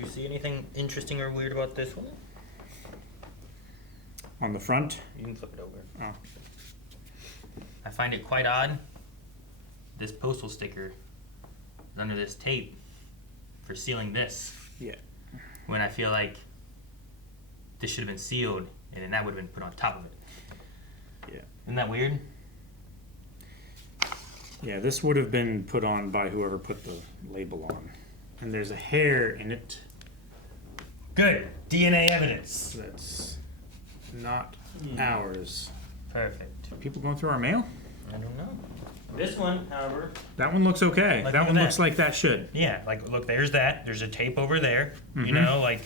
you see anything interesting or weird about this one? On the front? You can flip it over. Oh. I find it quite odd. This postal sticker is under this tape for sealing this. Yeah. When I feel like this should have been sealed and then that would have been put on top of it. Yeah. Isn't that weird? Yeah, this would have been put on by whoever put the label on. And there's a hair in it. Good. DNA evidence. That's not ours. Perfect. Are people going through our mail? I don't know. This one, however. That one looks okay. Like, that one look at looks that. like that should. Yeah, like, look, there's that. There's a tape over there. Mm-hmm. You know, like.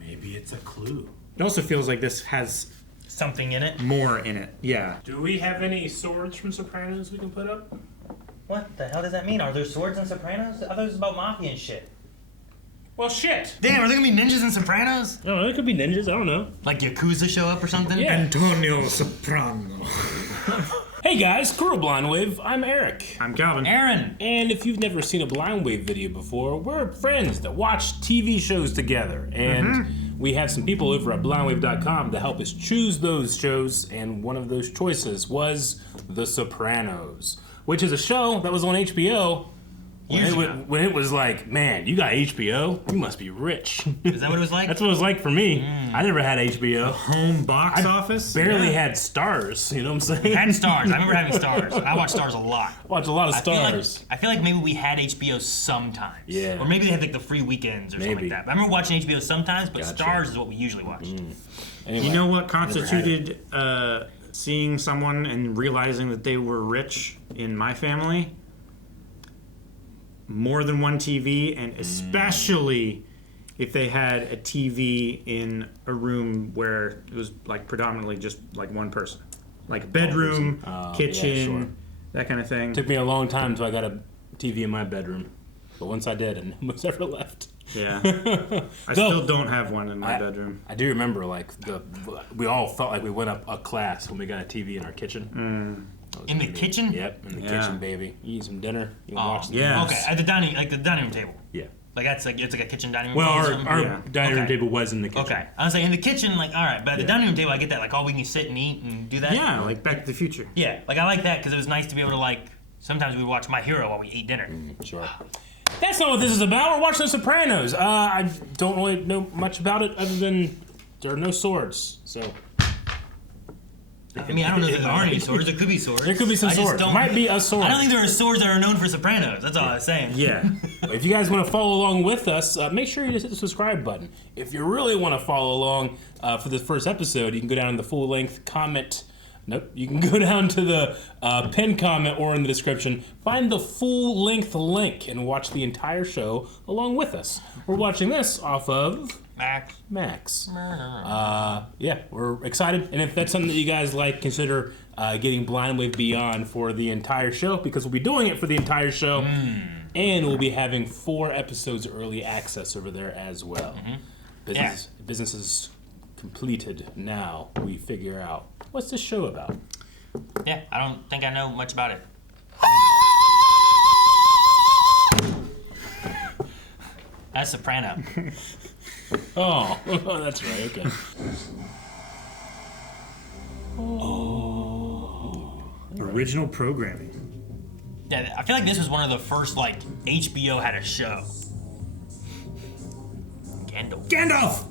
Maybe it's a clue. It also feels like this has Something in it. more in it. Yeah. Do we have any swords from Sopranos we can put up? What the hell does that mean? Are there swords in Sopranos? I thought it was about Mafia and shit. Well, shit. Damn, are there gonna be ninjas in Sopranos? I don't know, there could be ninjas, I don't know. Like Yakuza show up or something? Yeah. Antonio Soprano. Hey guys, Crew of Blind Wave, I'm Eric. I'm Calvin. Aaron! And if you've never seen a Blind Wave video before, we're friends that watch TV shows together. And we have some people over at blindwave.com to help us choose those shows, and one of those choices was The Sopranos, which is a show that was on HBO when it was like, man, you got HBO? You must be rich. Is that what it was like? That's what it was like for me. I never had HBO. Home box office? Barely had stars, you know what I'm saying? Had stars. I remember having stars. I watched stars a lot. Watch a lot of stars. I feel like maybe we had HBO sometimes. Yeah. Or maybe they had like the free weekends or something Maybe. like that. But I remember watching HBO sometimes, but Gotcha. stars is what we usually watched. Anyway, You know what I never had it. constituted seeing someone and realizing that they were rich in my family? More than one TV, and especially if they had a TV in a room where it was like predominantly just like one person. Like a bedroom, kitchen, yeah, sure. that kind of thing. Took me a long time until I got a TV in my bedroom. But once I did, and no one's ever left. Yeah. I still don't have one in my bedroom. I do remember, like, we all felt like we went up a class when we got a TV in our kitchen. In the kitchen? Yep, in the Yeah. kitchen, baby. You eat some dinner, you can Oh, watch the yeah. Okay, at the dining room table. Yeah. Like it's like a kitchen dining room Well, table or our something? Yeah. dining room Okay. table was in the kitchen. Okay. I was like, in the kitchen, like, all right. But at the Yeah. dining room table, I get that. Like, we can sit and eat and do that. Yeah, like Back to the Future. Yeah. Like, I like that because it was nice to be able to, like, sometimes we watch My Hero while we eat dinner. Sure. That's not what this is about. We're watching The Sopranos. I don't really know much about it other than there are no swords. So I mean, I don't know if there are any swords. There could be swords. there could be some I just swords. don't- Might be a sword. I don't think there are swords that are known for Sopranos. That's all I was saying. Yeah. If you guys want to follow along with us, make sure you just hit the subscribe button. If you really want to follow along for this first episode, you can go down to the full-length comment. Nope. You can go down to the pinned comment or in the description. Find the full-length link and watch the entire show along with us. We're watching this off of Max. Yeah, we're excited. And if that's something that you guys like, consider getting Blind Wave Beyond for the entire show, because we'll be doing it for the entire show. And we'll be having 4 episodes early access over there as well. Business is completed now. We figure out, what's this show about? Yeah, I don't think I know much about it. That's Soprano. Oh, that's right, okay. Original programming. Yeah, I feel like this was one of the first, like, HBO had a show. Gandalf!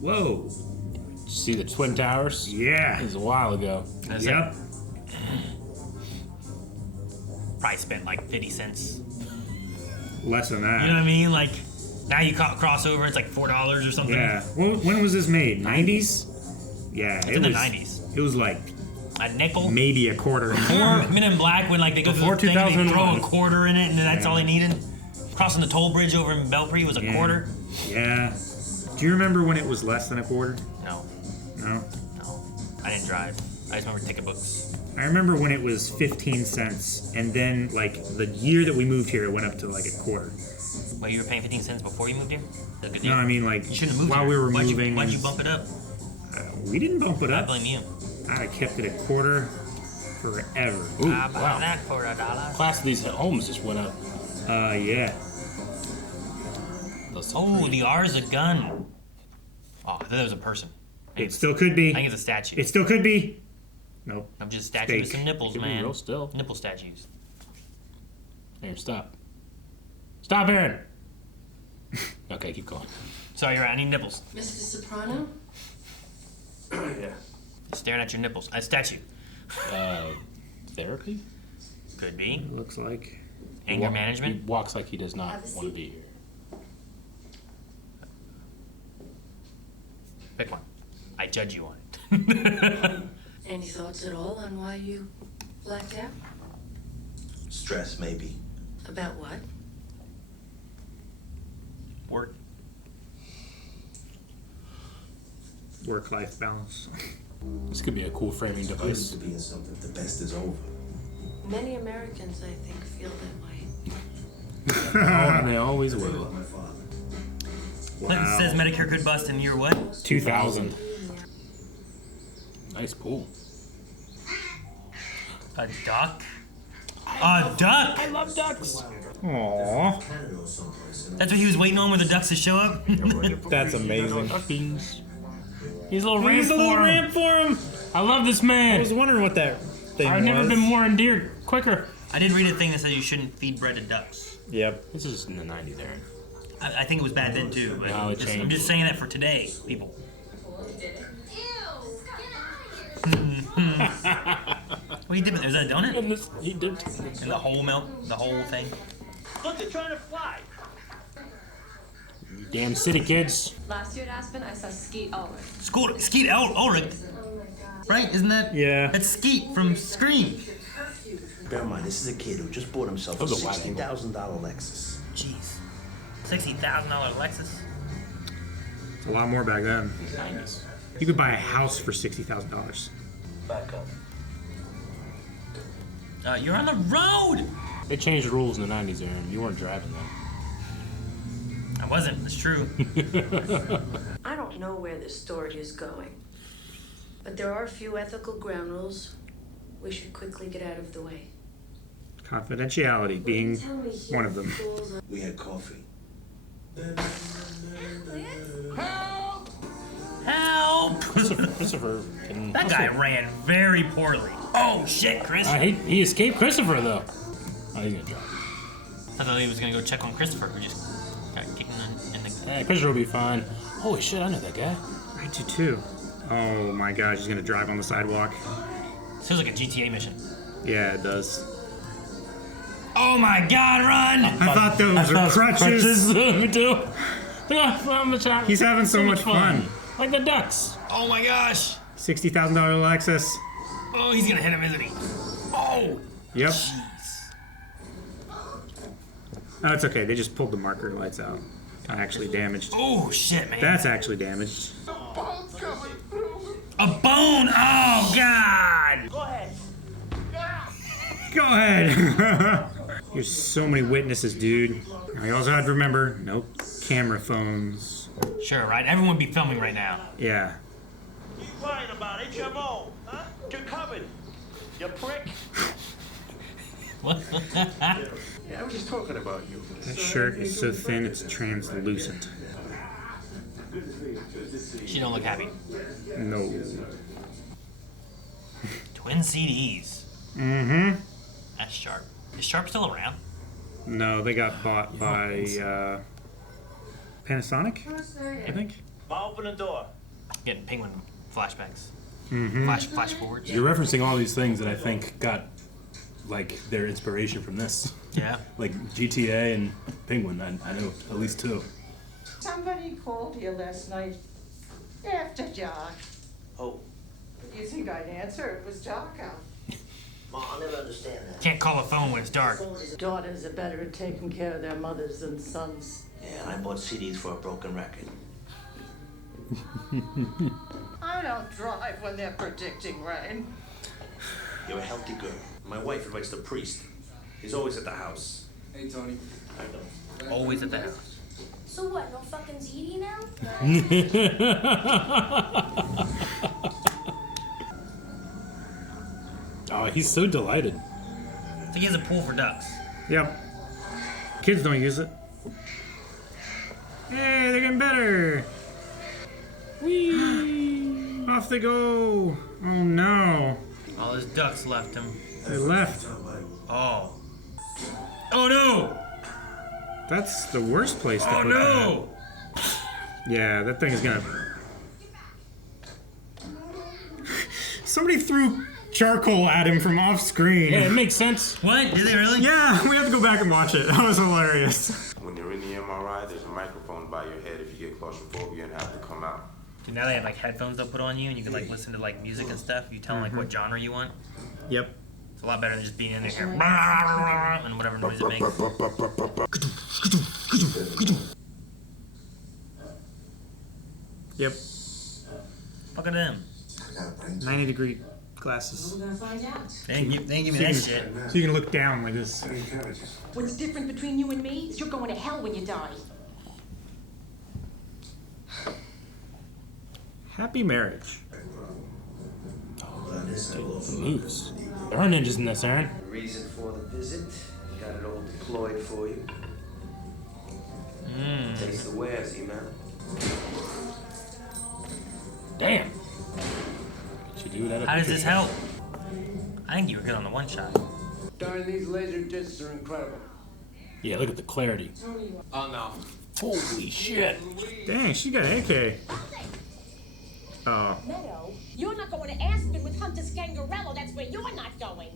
Whoa. Did you see the Twin Towers? Yeah. It was a while ago. That's Yep. Probably spent like 50 cents. Less than that. You know what I mean? Like, now you cross over, it's like $4 or something. Yeah. When was this made? 90s? Yeah. It's in the 90s. It was like A nickel. maybe a quarter. Or Men in Black when like they go Before through the thing and they throw 2001. a quarter in it and then that's all they needed. Crossing the toll bridge over in Belpre was a quarter. Yeah. Do you remember when it was less than a quarter? No, No. I didn't drive. I just remember ticket books. I remember when it was 15 cents, and then like the year that we moved here, it went up to like a quarter. Well, you were paying 15 cents before you moved here? That's a good deal. No, I mean like You shouldn't have moved while here. we were Why'd moving. Why'd you bump it up? We didn't bump it I up. blame you. I kept it a quarter forever. Ooh, I buy wow. that for $1. Class of these homes just went up. Yeah. Oh, the R's a gun. Oh, I thought that was a person. It still could be. I think it's a statue. It still could be. Nope. I'm just a statue with Fake. some nipples, Could be man. real still. Nipple statues. Here, stop. Stop, Aaron. Okay, keep going. Sorry, you're right. I need nipples. Mr. Soprano? Yeah. Staring at your nipples. A statue. Therapy? Could be. Looks like. Anger He management. walks like he does not Have a want to seat. be here. Pick one. I judge you on it. Any thoughts at all on why you blacked out? Stress, maybe. About what? Work. Work-life balance. This could be a cool framing Good device. to be in something. The best is over. Many Americans, I think, feel that way. Oh, they always Think will. about my father. It says Medicare could bust in year what? 2000. Nice pool. A duck? A duck? I love ducks. Aww. Canada or someplace. That's what he was waiting on with the ducks to show up? That's amazing. Duckies. He's a little ramp He's a little for him. ramp for him. I love this I man. was wondering what that thing I've was. never been more endeared quicker. I did read a thing that said you shouldn't feed bread to ducks. Yep. This is in the 90s, Aaron. I think it was bad then too. But No, it I'm changed. just saying that for today, people. What are you dipping? Is that a donut? And this, he did. And the whole milk, the whole thing. Look, they're trying to fly. Damn city kids. Last year at Aspen, I saw Skeet Ulrich. Skeet Ulrich. Right? Isn't that? Yeah. That's Skeet from Scream. Bear in mind, this is a kid who just bought himself a That was a wide angle. $60,000 Lexus. Jeez. $60,000 Lexus. It's a lot more back then. 90s. You could buy a house for $60,000. Back up. You're on the road. They changed the rules in the 90s, Aaron. You weren't driving them. I wasn't. It's true. I don't know where this story is going, but there are a few ethical ground rules we should quickly get out of the way. Confidentiality being one of them. We had coffee. Help! Christopher. Can That guy ran very poorly. Oh shit, Chris! he escaped Christopher, though. Oh, he's gonna drive. I thought he was gonna go check on Christopher, who just got kicked in the. Hey, Christopher will be fine. Holy shit, I know that guy. I do too. Oh my gosh, he's gonna drive on the sidewalk. Sounds like a GTA mission. Yeah, it does. Oh my God, run! I thought those were crutches. Me too. He's having so much fun. Like the ducks. Oh my gosh! $60,000 Lexus. Oh, he's gonna hit him, isn't he? Oh! Yep. Jeez. Oh, it's okay. They just pulled the marker lights out. Not actually damaged. Oh shit, man. That's actually damaged. A bone! Oh God! Go ahead. Go ahead. There's so many witnesses, dude. Now, you also have to remember, no camera phones. Sure, right? Everyone would be filming right now. Yeah. What are you crying about? HMO. Huh? You're covered. You prick. What? Yeah, I was just talking about you. That shirt is so thin it's translucent. She don't look happy. No. Twin CDs. Mm-hmm. That's Sharp. Is Sharp still around? No, they got bought by Panasonic, I think. Ma, open the door. Getting penguin flashbacks. Mm-hmm. Flash forwards. You're referencing all these things that I think got like their inspiration from this. Yeah. Like GTA and Penguin. I know at least two. Somebody called you last night after dark. Oh, You think I'd answer? It was dark out. Ma, I'll never understand that. Can't call a phone when it's dark. Daughters are better at taking care of their mothers than sons. Yeah, and I bought CDs for a broken record. I don't drive when they're predicting rain. You're a healthy girl. My wife invites the priest. He's always at the house. Hey, Tony. I know. Always at the house. So what, no fucking ZD now? Oh, he's so delighted. I think he has a pool for ducks. Yep. Kids don't use it. Hey, they're getting better. Whee! Off they go. Oh no. All his ducks left him. They left. Oh. Oh no! That's the worst place to Oh put no! that. Yeah, that thing is gonna... Somebody threw charcoal at him from off screen. Yeah, it makes sense. What? Did they really? Yeah, we have to go back and watch it. That was hilarious. When you're in the MRI, there's a microphone by your head if you get claustrophobia and have to come out. Dude, now they have like headphones they'll put on you and you can like listen to like music and stuff. You tell them like what genre you want. Yep. It's a lot better than just being in there here and whatever noise it makes. Yep. Fuck at them. 90-degree glasses. We're gonna find out. They ain't give me that shit. So you can look down like this. What's different between you and me is you're going to hell when you die. Happy marriage. Moves. There are ninjas in this, Aaron. The reason for the visit, got it all deployed for you. Taste the wares, you man. Damn. What you do that? How does this help? I think you were good on the one shot. Darn, these laser discs are incredible. Yeah, look at the clarity. Oh no. Holy shit. Dang, she got AK. Oh. Meadow, you're not going to Aspen with Hunter Scangarello. That's where you're not going.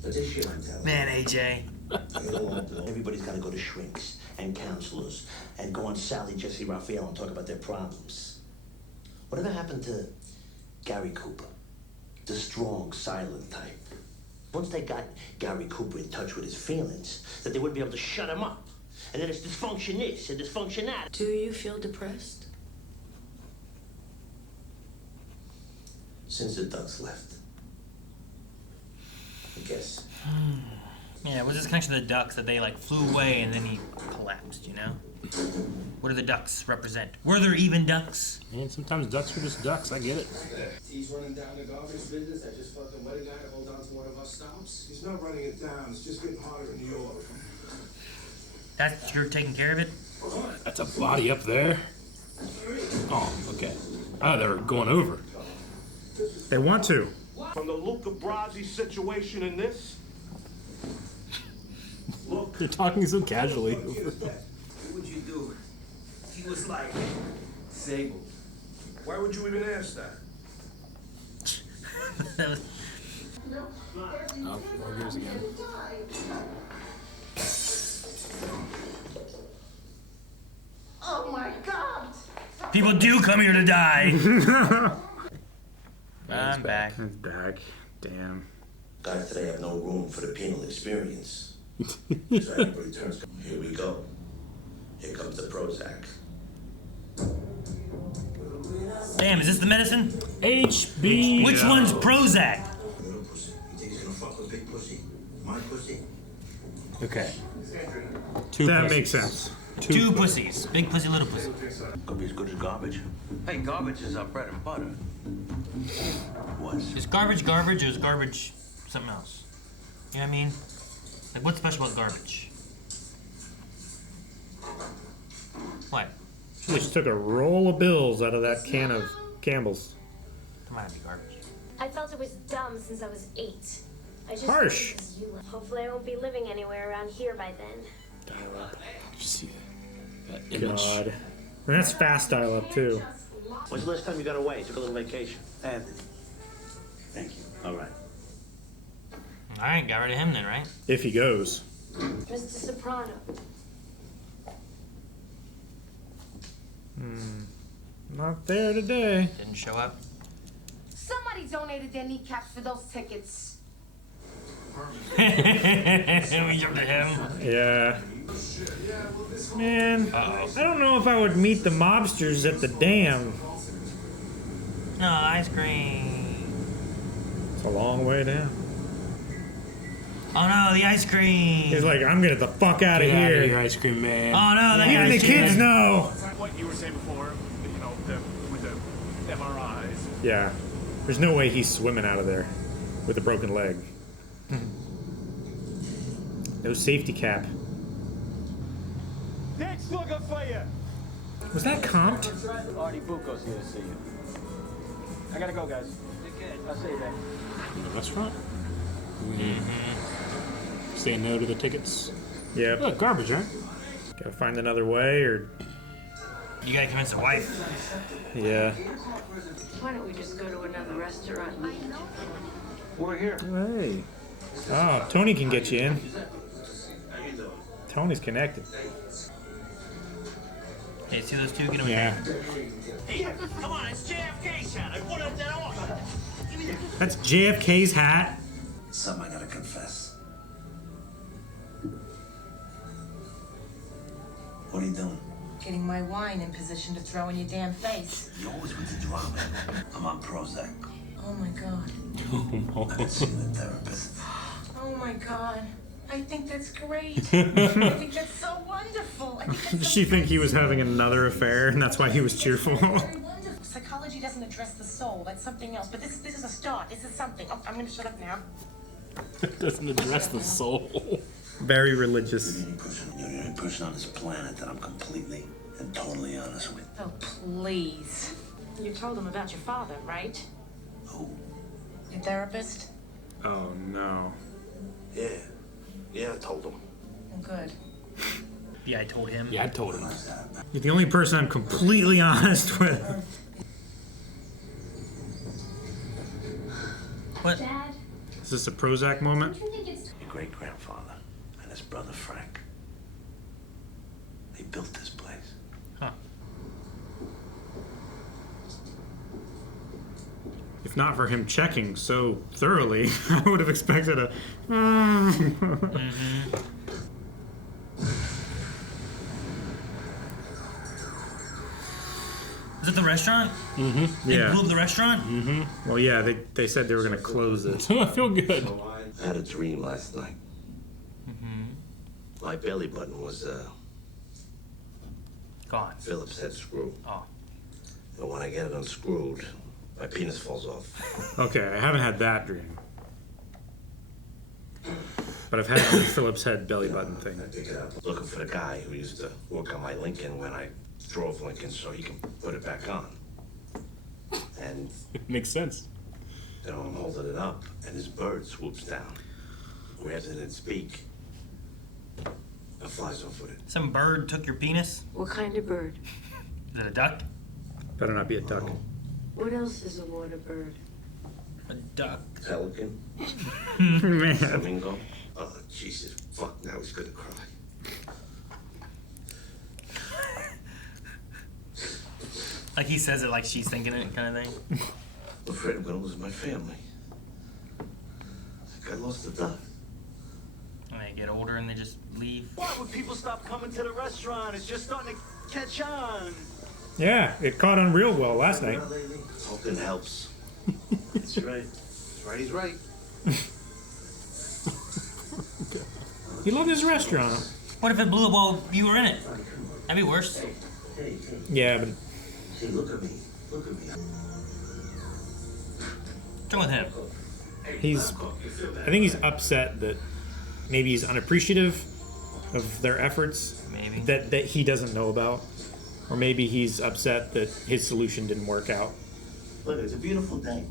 But this shit I'm telling Man, AJ. everybody's got to go to shrinks and counselors and go on Sally, Jesse, Raphael and talk about their problems. Whatever happened to Gary Cooper? The strong, silent type. Once they got Gary Cooper in touch with his feelings, that they wouldn't be able to shut him up. And then it's dysfunction this and dysfunction that. Do you feel depressed? Since the ducks left. I guess. Yeah, what's this connection to the ducks that they like flew away and then he collapsed, you know? What do the ducks represent? Were there even ducks? Man, sometimes ducks are just ducks. I get it. He's running down the garbage business. I just fucking let a guy to hold on to one of our stops. He's not running it down. It's just getting harder in New York. That's you're taking care of it? That's a body up there. Oh, okay. Oh, they were going over. They want to. From the Luca Brasi situation in this, look. They're talking so casually. What would you do if he was like disabled? Why would you even ask that? That was- Oh, there goes again. Oh my God! People do come here to die. I'm back. It's back. Damn. Guys today have no room for the penal experience. So everybody turns. Here we go. Here comes the Prozac. Damn, is this the medicine? HB. Which one's Prozac? Little pussy. You think he's gonna fuck with big pussy? My pussy? Okay. Two That pussies. makes sense. Two pussies. Big pussy, little pussy. Could be as good as garbage. Hey, garbage is our bread and butter. Was. Is garbage garbage or is garbage something else? You know what I mean? Like, what's special about garbage? What? She just took a roll of bills out of that can of Campbell's. Come on, be garbage. I felt it was dumb since I was 8. I just Harsh. because you left. Hopefully I won't be living anywhere around here by then. Just see that image. God. And that's fast dial-up, too. When's the last time you got away? Took a little vacation? Anthony. Thank you. All right. Alright, got rid of him then, right? If he goes. Mr. Soprano. Not there today. Didn't show up. Somebody donated their kneecaps for those tickets. We jumped to him. Yeah. Man, Uh-oh. I don't know if I would meet the mobsters at the dam. No, ice cream. It's a long way down. Oh no, the ice cream. He's like, I'm getting the fuck out of Get out of here. here, ice cream man. Oh no, that Even the guy's kids cheating. know. What you were saying before, you know, with the MRIs. Yeah. There's no way he's swimming out of there with a broken leg. Hmm. No safety cap. Dick's looking for you. Was that comped? Artie Bucco's here to see you. I gotta go, guys. I'll see you then. In the restaurant? Say no to the tickets. Yeah. Oh, garbage, right? Gotta find another way, or You gotta convince the wife. yeah. Why don't we just go to another restaurant? We're here. Hey. Oh, Tony can get you in. Tony's connected. Hey, see those two? Get them Yeah. Hey, come on, it's JFK's hat. I put up that offer. That's JFK's hat. Something I gotta confess. What are you doing? Getting my wine in position to throw in your damn face. You always with the drama. I'm on Prozac. Oh my god. I've been seeing a therapist. Oh my god. I think that's great. I think that's so wonderful. I think that's Did so she think he was having another affair, and that's why he was cheerful? very wonderful. Psychology doesn't address the soul. That's something else. But this is a start. This is something. Oh, I'm gonna shut up now. It doesn't address the soul. Very religious. You're the only person on this planet that I'm completely and totally honest with. Oh, please. You told him about your father, right? Who? Your therapist? Oh no. Yeah, I told him. Oh, good. Yeah, I told him. Yeah, I told him. You're the only person I'm completely honest with. What? Dad, Is this a Prozac moment? don't you think it's Your great-grandfather and his brother Frank. They built this place. Huh. If not for him checking so thoroughly, I would have expected a. Is it the restaurant? They Yeah. blew up the restaurant? Well, yeah, they said they were gonna close it. I feel good. I had a dream last night. My belly button was Gone. Phillips head screw. Oh. And when I get it unscrewed, my penis falls off. Okay, I haven't had that dream, but I've had the Phillips head belly button thing. I pick it up, looking for the guy who used to work on my Lincoln when I drove Lincoln so he can put it back on. And Makes sense. then I'm holding it up, and this bird swoops down, grabs it in its beak, and flies off with it. Some bird took your penis? What kind of bird? Is it a duck? Better not be a duck. What else is a water bird? A duck. Pelican, Man. flamingo. Oh, Jesus, fuck, now he's gonna cry. Like he says it like she's thinking it kind of thing. I'm afraid I'm gonna lose my family. I think I lost a duck. And they get older and they just leave. Why would people stop coming to the restaurant? It's just starting to catch on. Yeah, it caught on real well last night. Talking helps. That's right. That's right, he's right. He loved his restaurant. What if it blew up while you were in it? That'd be worse. Yeah, but Hey, look at me. Look at me. What's wrong with him? I think he's upset that maybe he's unappreciative of their efforts Maybe. that he doesn't know about. Or maybe he's upset that his solution didn't work out. Look, it's a beautiful day.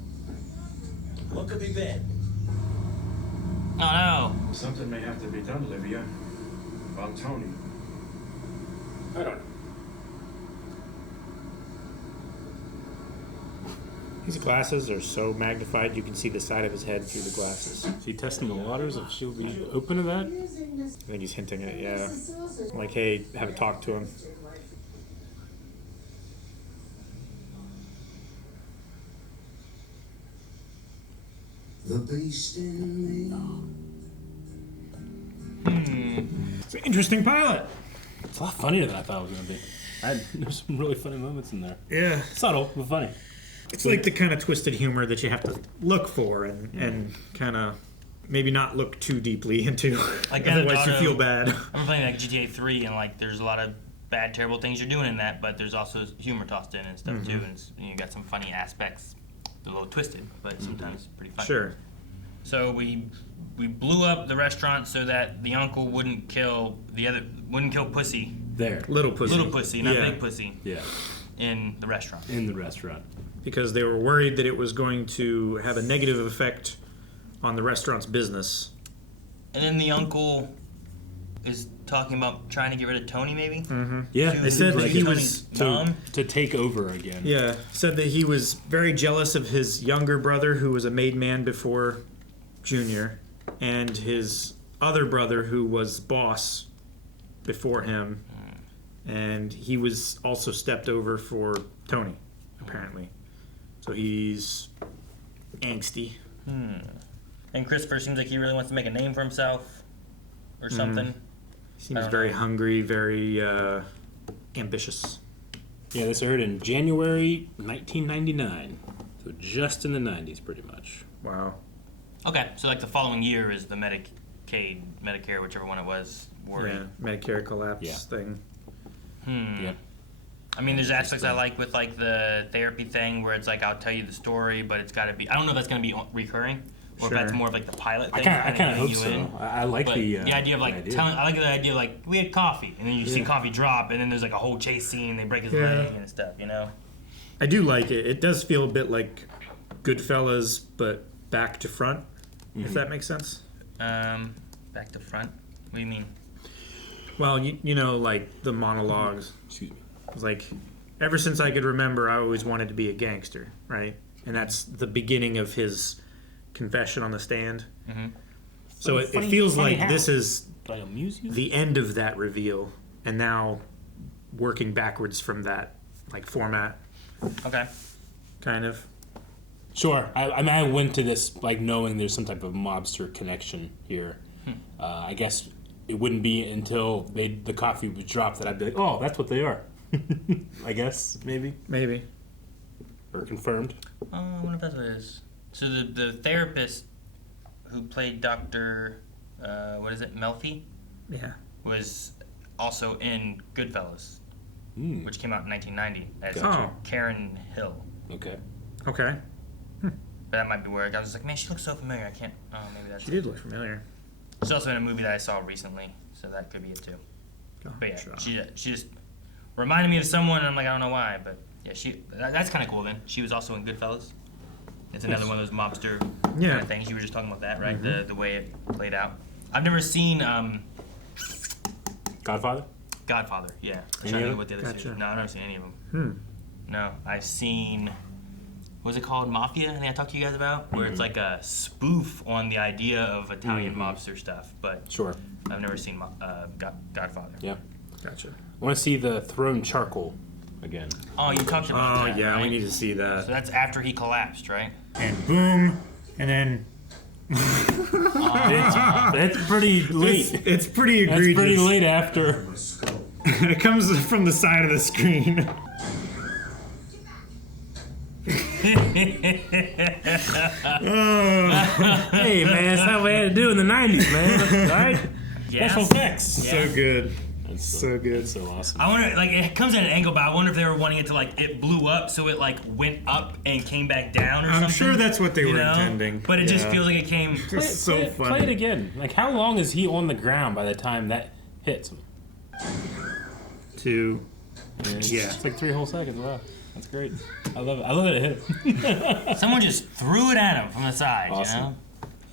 What could be bad? Oh no. Something may have to be done, Olivia. About Tony. I don't know. His glasses are so magnified you can see the side of his head through the glasses. Is he testing the waters if she'll be open to that? I think he's hinting at it, yeah. Like, hey, have a talk to him. The beast in me. It's an interesting pilot. It's a lot funnier than I thought it was going to be. There's some really funny moments in there. Yeah. Subtle, but funny. It's like the kind of twisted humor that you have to look for and kind of maybe not look too deeply into. Like Otherwise you feel bad. I'm playing like GTA 3 and like there's a lot of bad, terrible things you're doing in that, but there's also humor tossed in and stuff too, and you got some funny aspects. They're a little twisted, but sometimes pretty funny. Sure. So we blew up the restaurant so that the uncle wouldn't kill Pussy. There. Little Pussy. Little Pussy, not Yeah. Big Pussy. Yeah. In the restaurant. In the restaurant. Because they were worried that it was going to have a negative effect on the restaurant's business. And then the uncle is talking about trying to get rid of Tony, maybe? Mm-hmm. Yeah, They said that he was to take over again. Yeah, said that he was very jealous of his younger brother, who was a made man before Junior, and his other brother, who was boss before him, and he was also stepped over for Tony, apparently. So he's angsty. And Christopher seems like he really wants to make a name for himself, or something. Seems very hungry, very ambitious. Yeah, this aired in January 1999. So just in the 90s, pretty much. Wow. Okay, so like the following year is the Medicare, whichever one it was, worry. Yeah, Medicare collapse thing. Yep. I mean, there's aspects I like with like the therapy thing where it's like I'll tell you the story, but it's got to be. I don't know if that's going to be recurring or if that's more of like the pilot thing. I kind of hope so. I like the idea of like telling. I like the idea of like we had coffee, and then you see coffee drop, and then there's like a whole chase scene. They break his leg and stuff. You know. I do like it. It does feel a bit like Goodfellas, but back to front. If that makes sense. Back to front. What do you mean? Well, you know, like the monologues. Excuse me. It's like, ever since I could remember, I always wanted to be a gangster, right? And that's the beginning of his confession on the stand. Mm-hmm. So it feels like this is the end of that reveal, and now working backwards from that, like, format. Okay. Kind of. Sure. I mean, I went to this like knowing there's some type of mobster connection here. I guess it wouldn't be until the coffee was dropped that I'd be like, oh, that's what they are. I guess, maybe. Maybe. Or confirmed. I wonder if that's what it is. So the therapist who played Dr. Melfi? Yeah. Was also in Goodfellas, which came out in 1990 as Karen Hill. Okay. Okay. But that might be where I was like, man, she looks so familiar. I can't. Oh, maybe that's. She did look familiar. She's also in a movie that I saw recently, so that could be it too. But yeah, she just reminded me of someone, and I'm like, I don't know why, but yeah, that's kind of cool. Then she was also in Goodfellas. It's another one of those mobster kind of things. You were just talking about that, right? Mm-hmm. The way it played out. I've never seen Godfather. Godfather, yeah. I'm trying to think what the other series. No, I've never seen any of them. No, I've seen. What was it called? Mafia? I think I talked to you guys about, where it's like a spoof on the idea of Italian mobster stuff. But sure, I've never seen Godfather. Yeah, gotcha. I want to see the Throne Charcoal again. Oh, you talked about that. Oh yeah, right? we need to see that. So that's after he collapsed, right? And boom, and then. It's pretty late. It's pretty egregious. That's pretty late after. It comes from the side of the screen. Hey man, that's how we had to do in the 90s, man. Right? Yeah. Special effects. Yeah. So good. That's so good. That's so awesome. I wonder, like, it comes at an angle, but I wonder if they were wanting it to, like, it blew up, so it, like, went up and came back down or something. I'm sure that's what they were intending. But it just feels like it came. Play it again. Like, how long is he on the ground by the time that hits him? 2. Yeah. It's like 3 whole seconds. Wow. That's great. I love it. I love that it hit him. Someone just threw it at him from the side, Awesome. you know?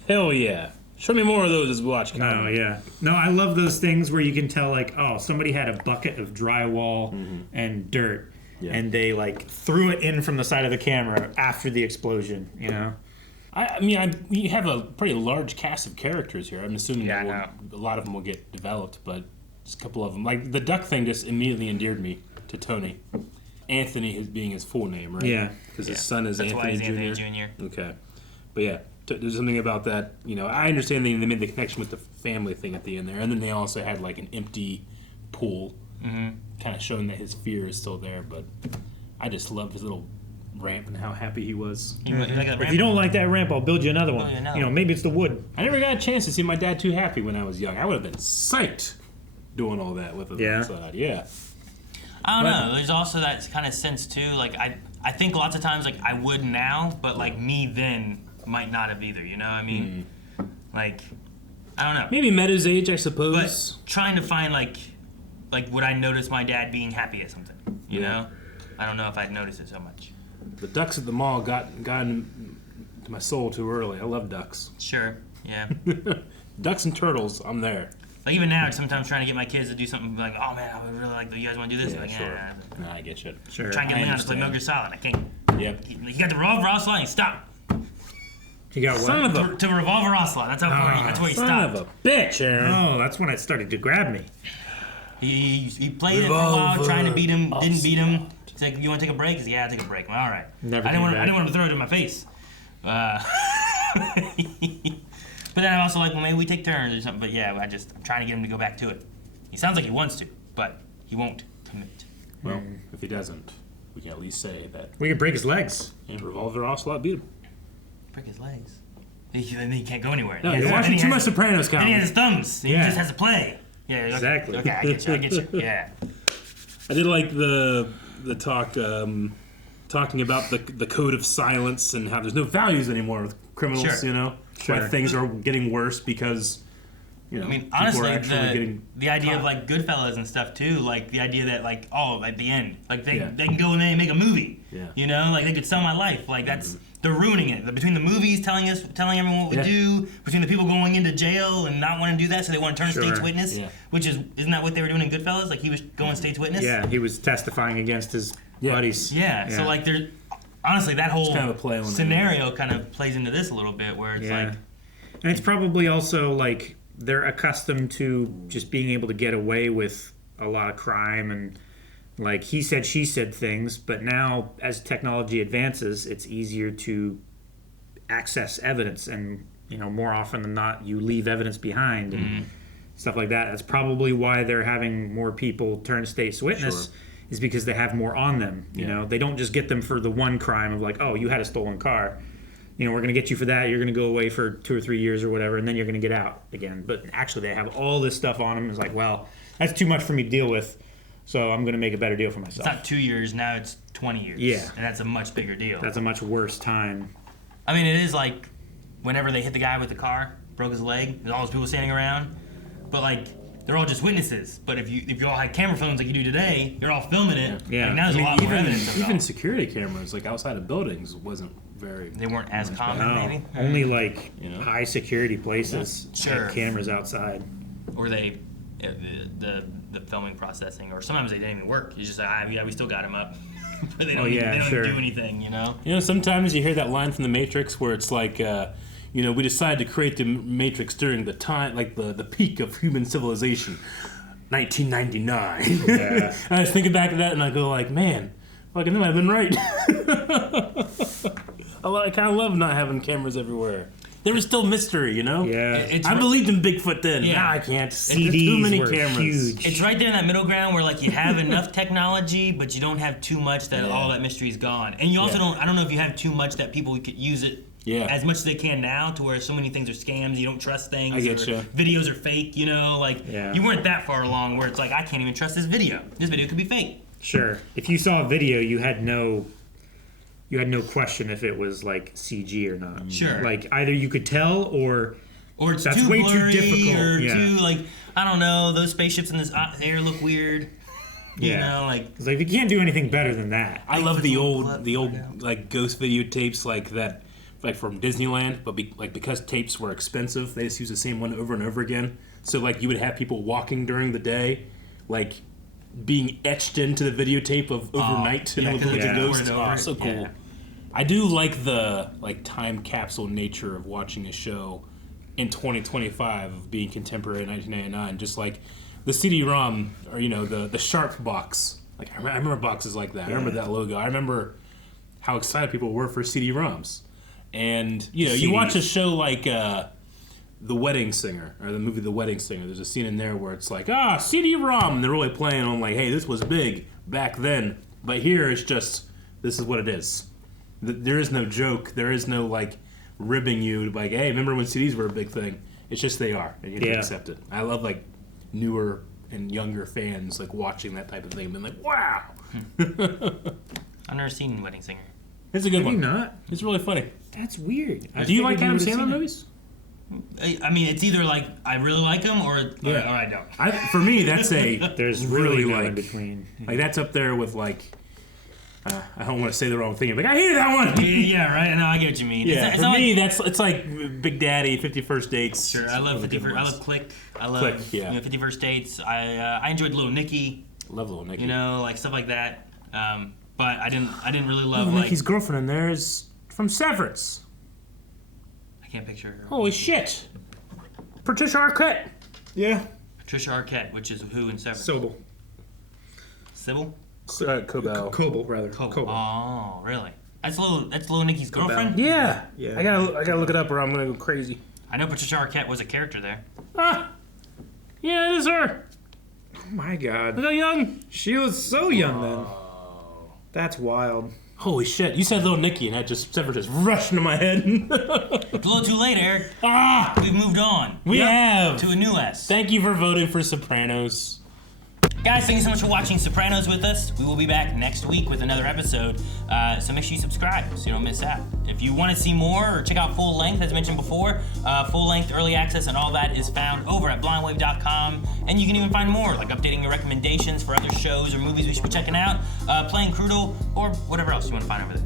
Hell yeah. Show me more of those as we watch. Oh, yeah. No, I love those things where you can tell, like, oh, somebody had a bucket of drywall and dirt, and they, like, threw it in from the side of the camera after the explosion, you know? I mean, you have a pretty large cast of characters here. I'm assuming that a lot of them will get developed, but just a couple of them. Like, the duck thing just immediately endeared me to Tony. Anthony being his full name, right? Yeah. Because his son is That's Anthony why he's Jr. Anthony Jr. Okay. But yeah, there's something about that, you know, I understand they made the connection with the family thing at the end there, and then they also had, like, an empty pool, kind of showing that his fear is still there, but I just love his little ramp and how happy he was. If you don't like that ramp, I'll build you another one. You know, maybe it's the wood. I never got a chance to see my dad too happy when I was young. I would have been psyched doing all that with him inside. Yeah. I don't know. There's also that kind of sense too. Like I think lots of times like I would now, but like me then might not have either. You know what I mean? Like, I don't know. Maybe met his age, I suppose. But trying to find like would I notice my dad being happy at something? You know? I don't know if I'd notice it so much. The ducks at the mall got into my soul too early. I love ducks. Sure. Yeah. Ducks and turtles, I'm there. Like even now, sometimes trying to get my kids to do something like, oh man, I would really like. You guys want to do this? Yeah, like, sure. yeah. Nah, I get you. Sure. Try and get Leon to play Metal Gear Solid. I can't. Yep. You got the revolver ocelot. Stop. You got what? Son of a... To revolver ocelot. That's how far. That's where he Son stopped. of a bitch, Aaron. Oh, that's when it started to grab me. He played it for a while, trying to beat him, didn't beat him. He's like, "You want to take a break?" He's like, "Yeah, I'll take a break." Well, all right. I didn't want him to throw it in my face. But then I'm also like, well, maybe we take turns or something. But yeah, I'm trying to get him to go back to it. He sounds like he wants to, but he won't commit. Well, if he doesn't, we can at least say that. We can break his legs. And Revolver Ocelot beat him. Break his legs. Then he can't go anywhere. No, you're watching too much Sopranos, Colin. And he has his thumbs. He just has to play. Yeah, okay. Exactly. Okay, I get you. Yeah. I did like the talk talking about the code of silence and how there's no values anymore with criminals. Sure. You know, why things are getting worse because I mean, honestly, the idea of like Goodfellas and stuff too, like the idea that like at the end, like they can go and make a movie. Yeah. You know, like they could sell my life. Like that's they're ruining it. Between the movies telling everyone what we do, between the people going into jail and not wanting to do that, so they want to turn state's witness, which isn't that what they were doing in Goodfellas? Like he was going state's witness. Yeah, he was testifying against his buddies. Yeah. So like there, honestly, that whole kind of a play on scenario kind of plays into this a little bit, where it's like, and it's probably also like they're accustomed to just being able to get away with a lot of crime and like he said, she said things, but now as technology advances, it's easier to access evidence and, more often than not, you leave evidence behind and stuff like that. That's probably why they're having more people turn state's witness is because they have more on them. You know, they don't just get them for the one crime of like, oh, you had a stolen car. We're going to get you for that. You're going to go away for 2 or 3 years or whatever, and then you're going to get out again. But actually, they have all this stuff on them. It's like, well, that's too much for me to deal with, so I'm going to make a better deal for myself. It's not 2 years, now it's 20 years. Yeah. And that's a much bigger deal. That's a much worse time. I mean, it is like whenever they hit the guy with the car, broke his leg, there's all those people standing around. But, like, they're all just witnesses. But if you all had camera phones like you do today, you're all filming it. Yeah. Like, now there's a lot more evidence. Even security cameras, like outside of buildings, wasn't very. They weren't as common, maybe? Only, like, high security places had cameras outside. Or they, the filming processing, or sometimes they didn't even work. You just like, we still got him up. But they don't, even do anything, sometimes you hear that line from The Matrix where it's like, we decided to create the Matrix during the time, like the peak of human civilization, 1999. Yeah. And I was thinking back to that and I go like, man, fucking them, I've been right. I kind of love not having cameras everywhere. There was still mystery, Yeah. I believed in Bigfoot then. Yeah. Now I can't. CDs too many were cameras. Huge. It's right there in that middle ground where like you have enough technology, but you don't have too much that all that mystery is gone. And you also don't. I don't know if you have too much that people could use it as much as they can now, to where so many things are scams. You don't trust things. I get you. Videos are fake. You weren't that far along where it's like I can't even trust this video. This video could be fake. Sure. If you saw a video, you had no question if it was like CG or not. Sure. Like either you could tell or it's that's too way blurry, too difficult. Or too like I don't know. Those spaceships in this air look weird. You know, like it's like you can't do anything better than that. I love the old like ghost videotapes like that, like from Disneyland. But because tapes were expensive, they just use the same one over and over again. So like you would have people walking during the day, like being etched into the videotape of overnight and it would look like a ghost. Oh, so cool. Yeah. I do like the time capsule nature of watching a show in 2025 of being contemporary in 1999. Just like the CD-ROM or the Sharp box. Like I remember boxes like that. I remember that logo. I remember how excited people were for CD-ROMs. And you watch a show like The Wedding Singer or the movie The Wedding Singer. There's a scene in there where it's like CD-ROM. And they're really playing on like, hey, this was big back then, but here it's just this is what it is. There is no joke. There is no like ribbing you like, hey, remember when CDs were a big thing? It's just they are, and you have to accept it. I love like newer and younger fans like watching that type of thing and being like, wow. I've never seen Wedding Singer. It's a good one. Not. It's really funny. That's weird. Do you like Adam Sandler movies? I mean, it's either like I really like them or I don't. For me, that's there's really no in between. Like that's up there with like. I don't want to say the wrong thing. Like I hated that one. Yeah, right. No, I get what you mean. Yeah, for me, it's like Big Daddy, 50 First Dates. Sure, I love 50 First. I love Click. I love Click, yeah. 50 First Dates. I enjoyed Little Nicky. Love Little Nicky. You know, like stuff like that. But I didn't really love Little like Nicky's girlfriend in there is from Severance. I can't picture her. Holy shit! Patricia Arquette. Yeah. Patricia Arquette, which is who in Severance? Sybil. Sybil? Coble, rather. Coble. Oh, really? That's Little Nicky's girlfriend? Yeah. Yeah. I gotta look it up or I'm gonna go crazy. I know Patricia Arquette was a character there. Ah! Yeah, it is her. Oh my god. Look how young. She was so young then. That's wild. Holy shit, you said Little Nicky and Severance just rushed into my head. It's a little too late, Eric. Ah! We've moved on. We have. To a new S. Thank you for voting for Sopranos. Guys, thank you so much for watching Sopranos with us. We will be back next week with another episode, so make sure you subscribe so you don't miss out. If you want to see more or check out full length, as mentioned before, full length, early access, and all that is found over at blindwave.com. And you can even find more, like updating your recommendations for other shows or movies we should be checking out, playing Crudo, or whatever else you want to find over there.